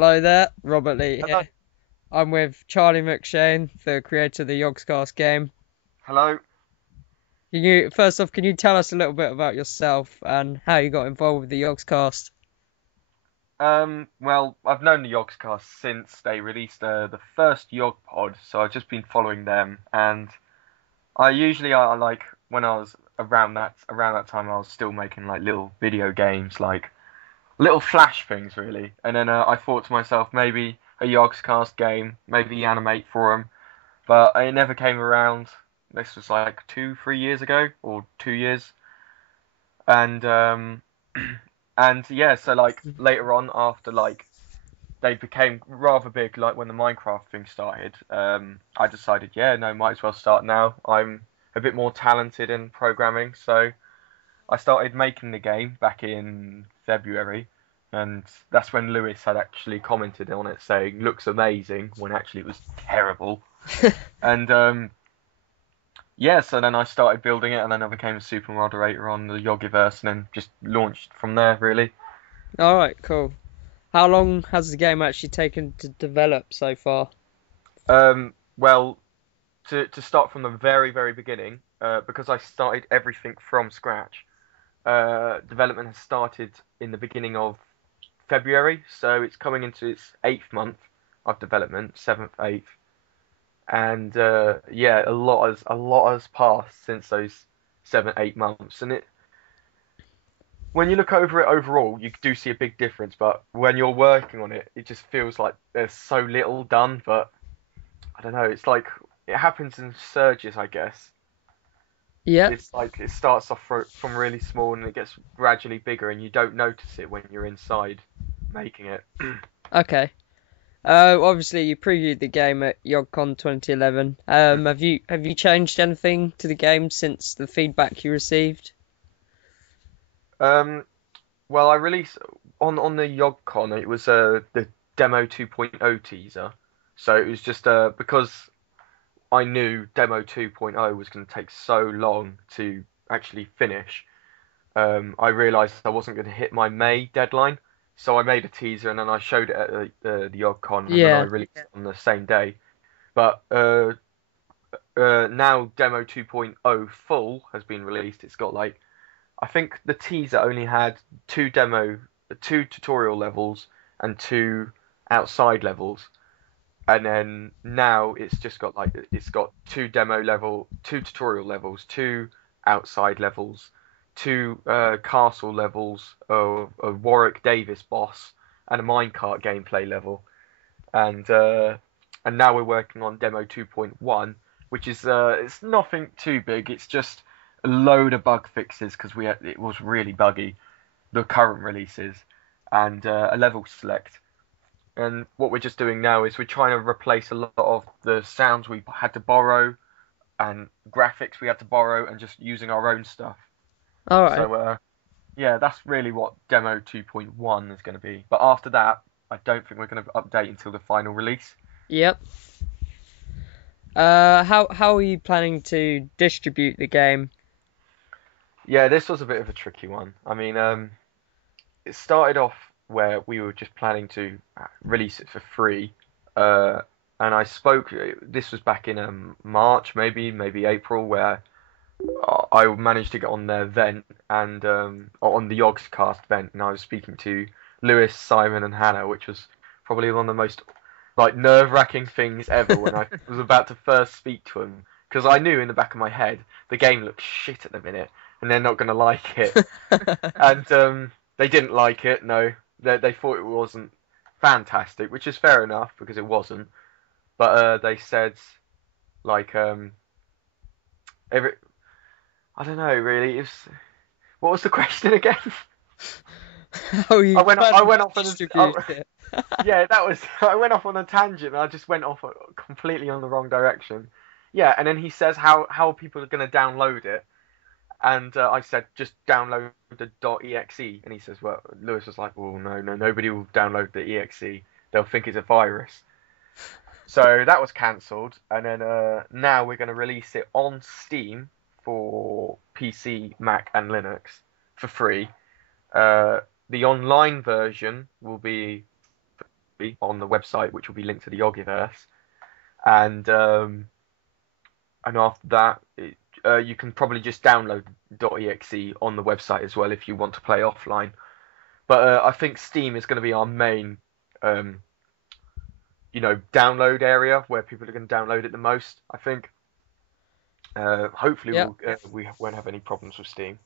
Hello there, Robert Lee Hello. here. I'm with Charlie McShane, the creator of the Yogscast game. Hello. Can you tell us a little bit about yourself and how you got involved with the Yogscast? Well, I've known the Yogscast since they released the first Yog pod, so I've just been following them. And I like when I was around that time, I was still making like little video games, like little flash things, really. And then I thought to myself, maybe a Yogscast game, maybe animate for them, but it never came around. This was like 2, 3 years ago, or 2 years, and and yeah, so like later on, after like they became rather big, like when the Minecraft thing started, I decided, yeah, no, might as well start now. I'm a bit more talented in programming, so I started making the game back in February, and that's when Lewis had actually commented on it saying looks amazing when actually it was terrible. And yeah, so then I started building it, and then I became a super moderator on the Yogiverse, and then just launched from there, really. All right, cool. How long has the game actually taken to develop so far? Well, to start from the very, very beginning, because I started everything from scratch, development has started in the beginning of February, so it's coming into its eighth month of development, seventh, eighth, and yeah, a lot has passed since those 7, 8 months, and it when you look over it overall, you do see a big difference, but when you're working on it, it just feels like there's so little done. But I don't know, it's like it happens in surges, I guess. Yep. It's like it starts off from really small and it gets gradually bigger, and you don't notice it when you're inside making it. Okay. Obviously you previewed the game at Yocon 2011. Have you changed anything to the game since the feedback you received? Um, well, I released on the Yogcon. It was the demo 2.0 teaser, so it was just because I knew demo 2.0 was going to take so long to actually finish. I realised I wasn't going to hit my May deadline, so I made a teaser and then I showed it at the Yogcon, and then I Yeah. released it on the same day. But now demo 2.0 full has been released. It's got like I think the teaser only had two tutorial levels and two outside levels, and then now it's got two tutorial levels, two outside levels, two castle levels, a Warwick Davis boss, and a minecart gameplay level, and now we're working on demo 2.1, which is it's nothing too big. It's just a load of bug fixes because it was really buggy, the current releases, and a level select. And what we're just doing now is we're trying to replace a lot of the sounds we had to borrow and graphics we had to borrow, and just using our own stuff. All right. So yeah, that's really what demo 2.1 is going to be. But after that, I don't think we're going to update until the final release. Yep. How are you planning to distribute the game? Yeah, this was a bit of a tricky one. I mean, it started off where we were just planning to release it for free. Uh, and I spoke. This was back in March, maybe April, where I managed to get on their vent and on the Yogscast vent, and I was speaking to Lewis, Simon, and Hannah, which was probably one of the most like nerve-wracking things ever when I was about to first speak to them, because I knew in the back of my head the game looks shit at the minute, and they're not going to like it, and they didn't like it. No, they thought it wasn't fantastic, which is fair enough because it wasn't. But they said like every I don't know really. What was the question again? How are you I planning went to off on distribute it? yeah, that was I went off on a tangent. And I just went off completely on the wrong direction. Yeah, and then he says how people are going to download it, and I said just download the .exe, and he says, well, Lewis was like, well, no, no, nobody will download the exe. They'll think it's a virus. So that was cancelled, and then now we're going to release it on Steam for PC, Mac, and Linux for free. Uh, the online version will be on the website, which will be linked to the Yogiverse, and after that, you can probably just download .exe on the website as well if you want to play offline. But I think Steam is going to be our main, download area where people are going to download it the most. I think. Hopefully, Yeah. we won't have any problems with Steam.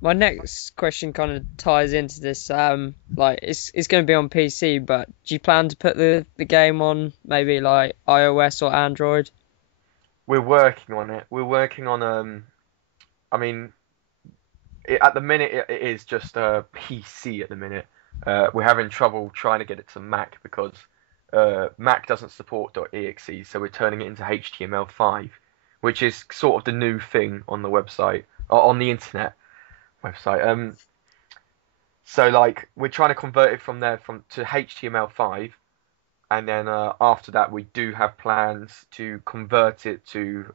My next question kind of ties into this. Like it's going to be on PC, but do you plan to put the game on maybe like iOS or Android? We're working on it. We're working on at the minute it is just a PC at the minute. We're having trouble trying to get it to Mac because Mac doesn't support .exe, so we're turning it into HTML5, which is sort of the new thing on the website or on the internet website. So like we're trying to convert it from there to HTML5, and then after that we do have plans to convert it to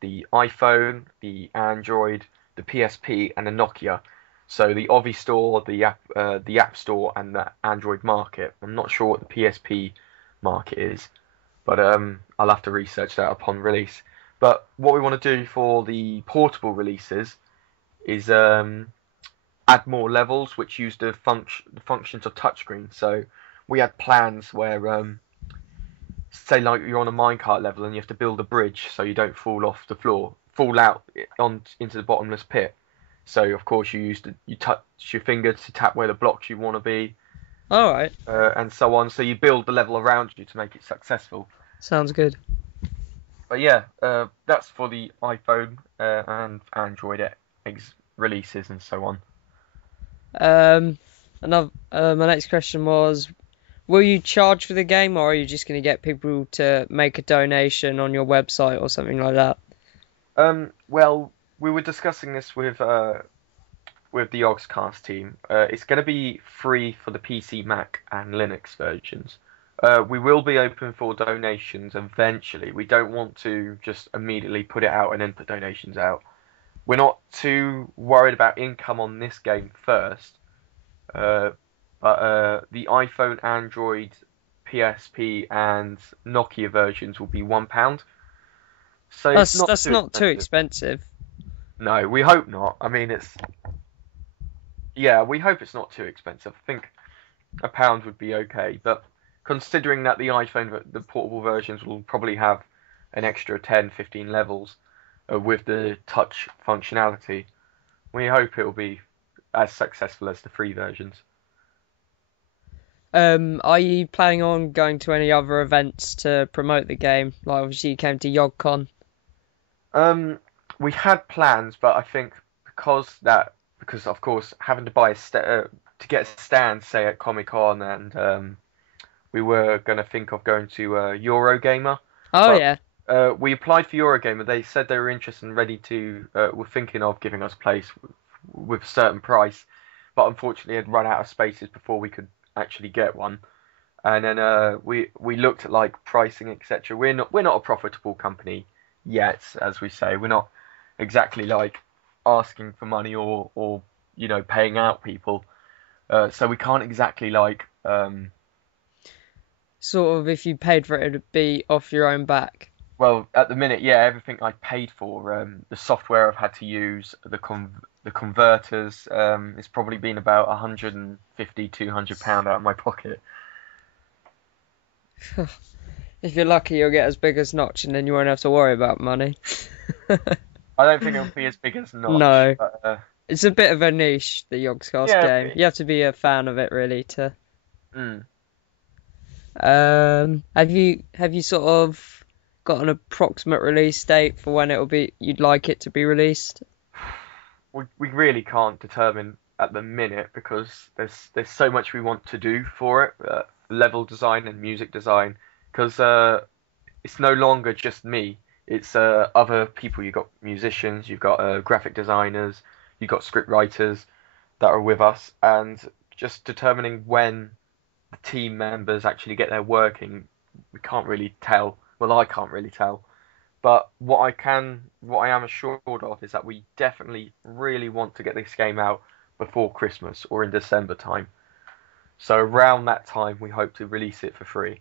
the iPhone, the Android, the PSP, and the Nokia. So the Ovi store, the App Store, and the Android market. I'm not sure what the PSP market is, but I'll have to research that upon release. But what we want to do for the portable releases is add more levels which use the functions of touchscreen. So we had plans where, say, like you're on a minecart level and you have to build a bridge so you don't fall off the floor, fall out into the bottomless pit. So of course you touch your finger to tap where the blocks you want to be. All right. And so on. So you build the level around you to make it successful. Sounds good. But yeah, that's for the iPhone and Android releases and so on. My next question was, will you charge for the game, or are you just going to get people to make a donation on your website or something like that? Well, we were discussing this with the Yogscast team. It's going to be free for the PC, Mac, and Linux versions. We will be open for donations eventually. We don't want to just immediately put it out and then put donations out. We're not too worried about income on this game first. But the iPhone, Android, PSP, and Nokia versions will be £1. So that's not too expensive. No, we hope not. I mean, we hope it's not too expensive. I think £1 would be okay, but considering that the iPhone, the portable versions will probably have an extra 10, 15 levels with the touch functionality, we hope it will be as successful as the free versions. Are you planning on going to any other events to promote the game? Like obviously you came to Yocon. We had plans, but I think because of course having to buy to get a stand, say at Comic-Con, and we were going to think of going to Eurogamer. Oh yeah. We applied for Eurogamer. They said they were interested and ready to. Were thinking of giving us a place with a certain price, but unfortunately had run out of spaces before we could actually get one. And then we looked at like pricing, etc. We're not a profitable company yet, as we say. We're not exactly like asking for money or paying out people. So we can't exactly like. Sort of, if you paid for it, it'd be off your own back. Well, at the minute, yeah, everything I paid for, the software I've had to use, the converters, it's probably been about £150, £200 out of my pocket. If you're lucky, you'll get as big as Notch, and then you won't have to worry about money. I don't think it'll be as big as Notch. No, but, it's a bit of a niche, the Yogscast game. You have to be a fan of it really to. Have you sort of got an approximate release date for when you'd like it to be released? We really can't determine at the minute because there's so much we want to do for it, level design and music design, because it's no longer just me. It's other people. You've got musicians, you've got graphic designers, you've got script writers that are with us, and just determining when the team members actually get their working, we can't really tell. Well, I can't really tell. But what I am assured of is that we definitely really want to get this game out before Christmas or in December time. So around that time, we hope to release it for free.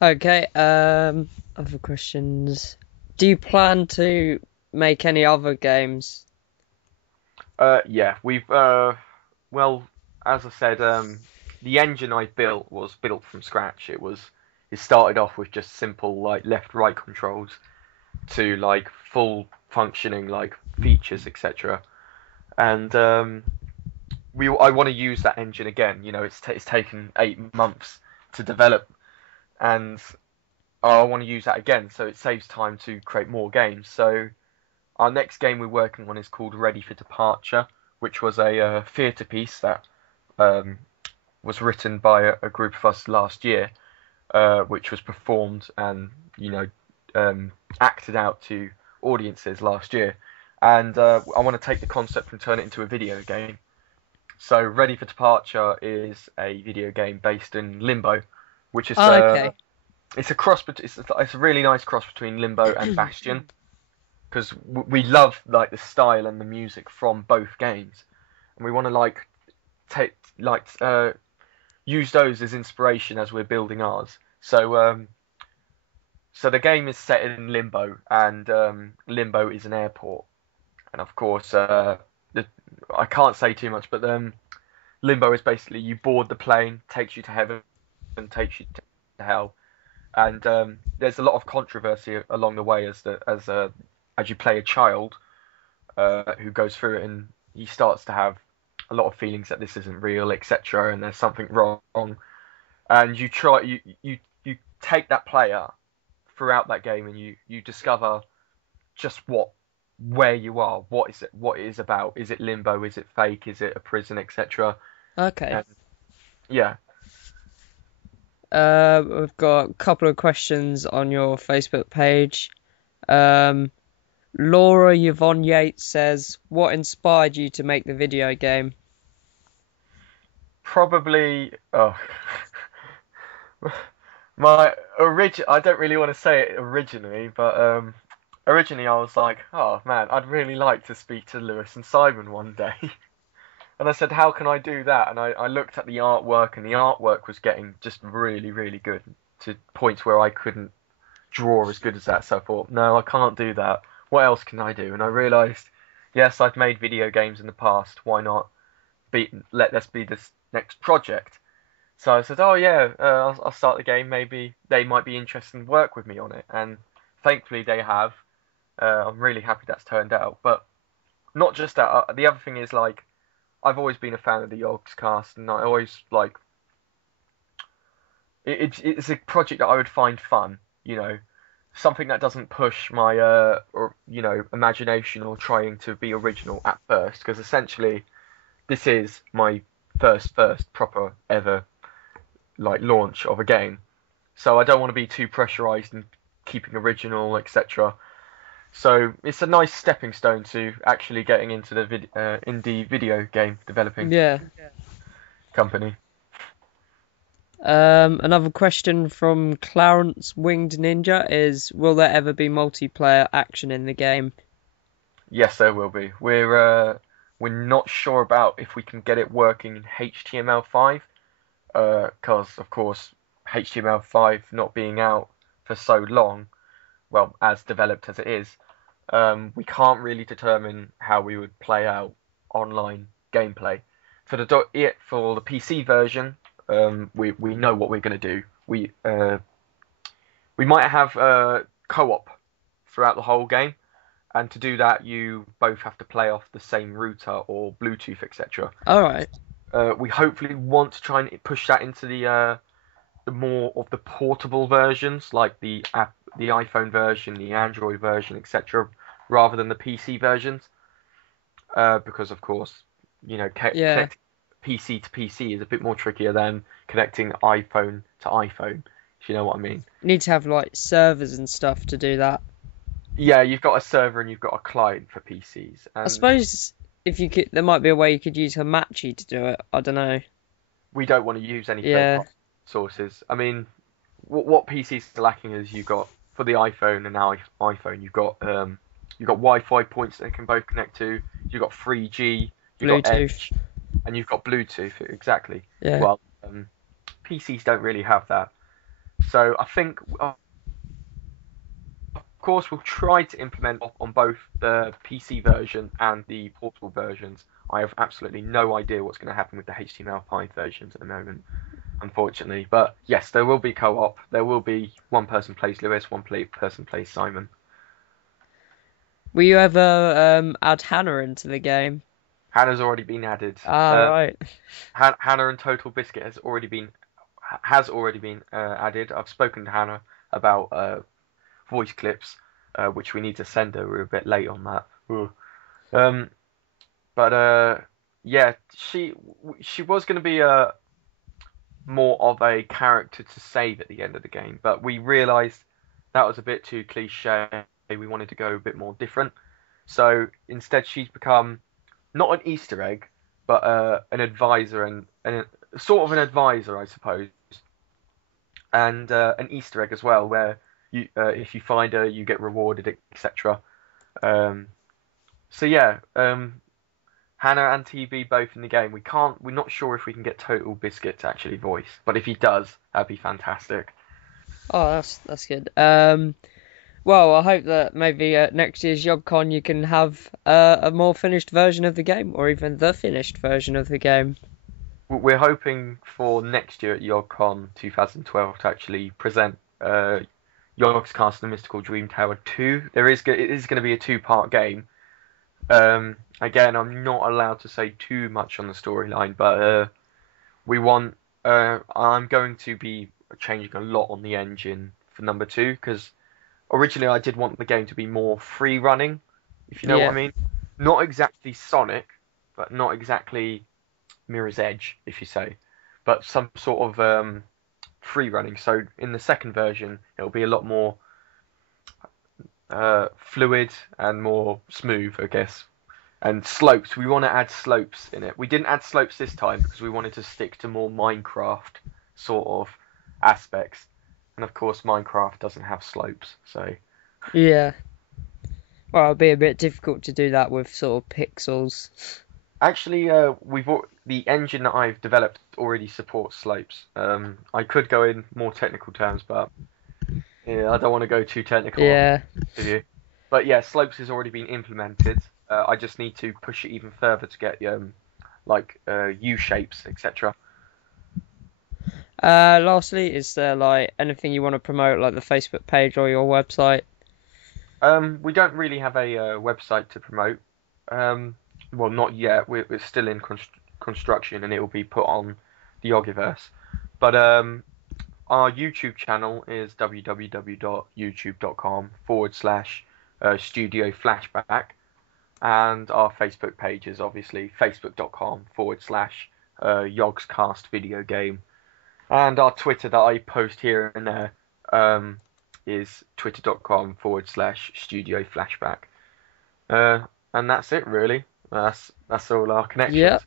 Okay. Other questions. Do you plan to make any other games? Yeah, we've well, as I said, the engine I built was built from scratch. It started off with just simple like left-right controls to like full functioning like features, etc. And I want to use that engine again. You know, it's taken 8 months to develop, and I want to use that again, so it saves time to create more games. So our next game we're working on is called Ready for Departure, which was a theatre piece that um, was written by a group of us last year, which was performed and acted out to audiences last year. And I want to take the concept and turn it into a video game. So Ready for Departure is a video game based in Limbo, which is Oh, okay. it's a cross, it's a really nice cross between Limbo and Bastion, because we love like the style and the music from both games, and we want to like take use those as inspiration as we're building ours. So the game is set in Limbo, and Limbo is an airport, and of course I can't say too much, but Limbo is basically you board the plane, takes you to heaven, and takes you to hell, and there's a lot of controversy along the way as you play a child who goes through it, and he starts to have a lot of feelings that this isn't real, etc., and there's something wrong, and you take that player throughout that game, and you discover just where you are, what it is about. Is it limbo? Is it fake? Is it a prison, etc.? Okay. And yeah, We've got a couple of questions on your Facebook page. Laura Yvonne Yates says, "What inspired you to make the video game?" probably. Oh, I don't really want to say it originally, but originally I was like, oh man, I'd really like to speak to Lewis and Simon one day. And I said, how can I do that? And I looked at the artwork, and the artwork was getting just really, really good to points where I couldn't draw as good as that. So I thought, no, I can't do that. What else can I do? And I realised, yes, I've made video games in the past. Why not let this be this next project? So I said, oh yeah, I'll start the game. Maybe they might be interested and work with me on it. And thankfully they have. I'm really happy that's turned out. But not just that. The other thing is like, I've always been a fan of the Yogscast, and I always like it's a project that I would find fun. You know, something that doesn't push my imagination or trying to be original at first, because essentially this is my first proper ever like launch of a game, so I don't want to be too pressurized and keeping original, etc. So it's a nice stepping stone to actually getting into the indie video game developing Yeah. company. Another question from Clarence Winged Ninja is, will there ever be multiplayer action in the game? Yes, there will be. We're not sure about if we can get it working in HTML5, because of course HTML5 not being out for so long, well, as developed as it is, we can't really determine how we would play out online gameplay. For the PC version, we know what we're going to do. We might have co-op throughout the whole game, and to do that, you both have to play off the same router or Bluetooth, etc. All right. We hopefully want to try and push that into the more of the portable versions, like the iPhone version, the Android version, etc., rather than the PC versions, because of course, Yeah. connecting PC to PC is a bit more trickier than connecting iPhone to iPhone. If you know what I mean? You need to have like servers and stuff to do that. Yeah, you've got a server and you've got a client for PCs. I And suppose if you could, there might be a way you could use Hamachi to do it. I don't know. we don't want to use any Yeah. third-party sources. I mean, what PCs are lacking is you've got for the iPhone and now iPhone, you've got Wi-Fi points that they can both connect to. You've got 3G, you've got Bluetooth. Edge, and you've got Bluetooth, exactly. Yeah. Well, PCs don't really have that. So I think, of course, we'll try to implement on both the PC version and the portable versions. I have absolutely no idea what's going to happen with the HTML5 versions at the moment, unfortunately. But yes, there will be co-op. There will be one person plays Lewis, person plays Simon. Will you ever add Hannah into the game? Hannah's already been added. Right. Hannah and Total Biscuit has already been added. I've spoken to Hannah about voice clips, which we need to send her. We're a bit late on that. Yeah, she was going to be more of a character to save at the end of the game, but we realised that was a bit too cliche. We wanted to go a bit more different. So instead, she's become not an Easter egg, but an advisor and sort of an advisor, I suppose, and an Easter egg as well, where you if you find her, you get rewarded, etc. So yeah, Hannah and TB both in the game. We're not sure if we can get Total Biscuit to actually voice, but if he does, that'd be fantastic. Oh, that's good. Well, I hope that maybe next year's Yogcon you can have a more finished version of the game, or even the finished version of the game. We're hoping for next year at Yocon 2012 to actually present Yogscast The Mystical Dream Tower 2. It is going to be a 2-part game. Again, I'm not allowed to say too much on the storyline, but I'm going to be changing a lot on the engine for number 2, because originally I did want the game to be more free running, if you know what I mean. Not exactly Sonic, but not exactly Mirror's Edge, if you say, but some sort of free running. So in the second version, it'll be a lot more fluid and more smooth, I guess. And slopes, we want to add slopes in it. We didn't add slopes this time because we wanted to stick to more Minecraft sort of aspects. And of course, Minecraft doesn't have slopes, so... Yeah. Well, it'll be a bit difficult to do that with sort of pixels. Actually, the engine that I've developed already supports slopes. I could go in more technical terms, but yeah, I don't want to go too technical. Yeah. With you. But yeah, slopes has already been implemented. I just need to push it even further to get U shapes, etc. Lastly, is there anything you want to promote, like the Facebook page or your website? We don't really have a website to promote. Well, not yet. We're still in construction, and it will be put on the Yogiverse. But our YouTube channel is www.youtube.com/Studio Flashback, and our Facebook page is obviously facebook.com/Yogscast Video Game. And our Twitter that I post here and there is twitter.com/Studio Flashback. And that's it, really. That's all our connections. Yeah.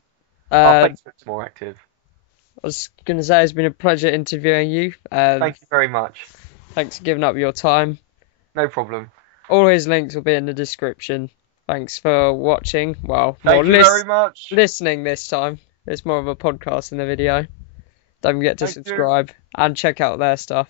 Our Facebook's more active. I was going to say it's been a pleasure interviewing you. Thank you very much. Thanks for giving up your time. No problem. All his links will be in the description. Thanks for watching. Well, Thank you very much. Listening this time. It's more of a podcast than a video. Don't forget to subscribe and check out their stuff.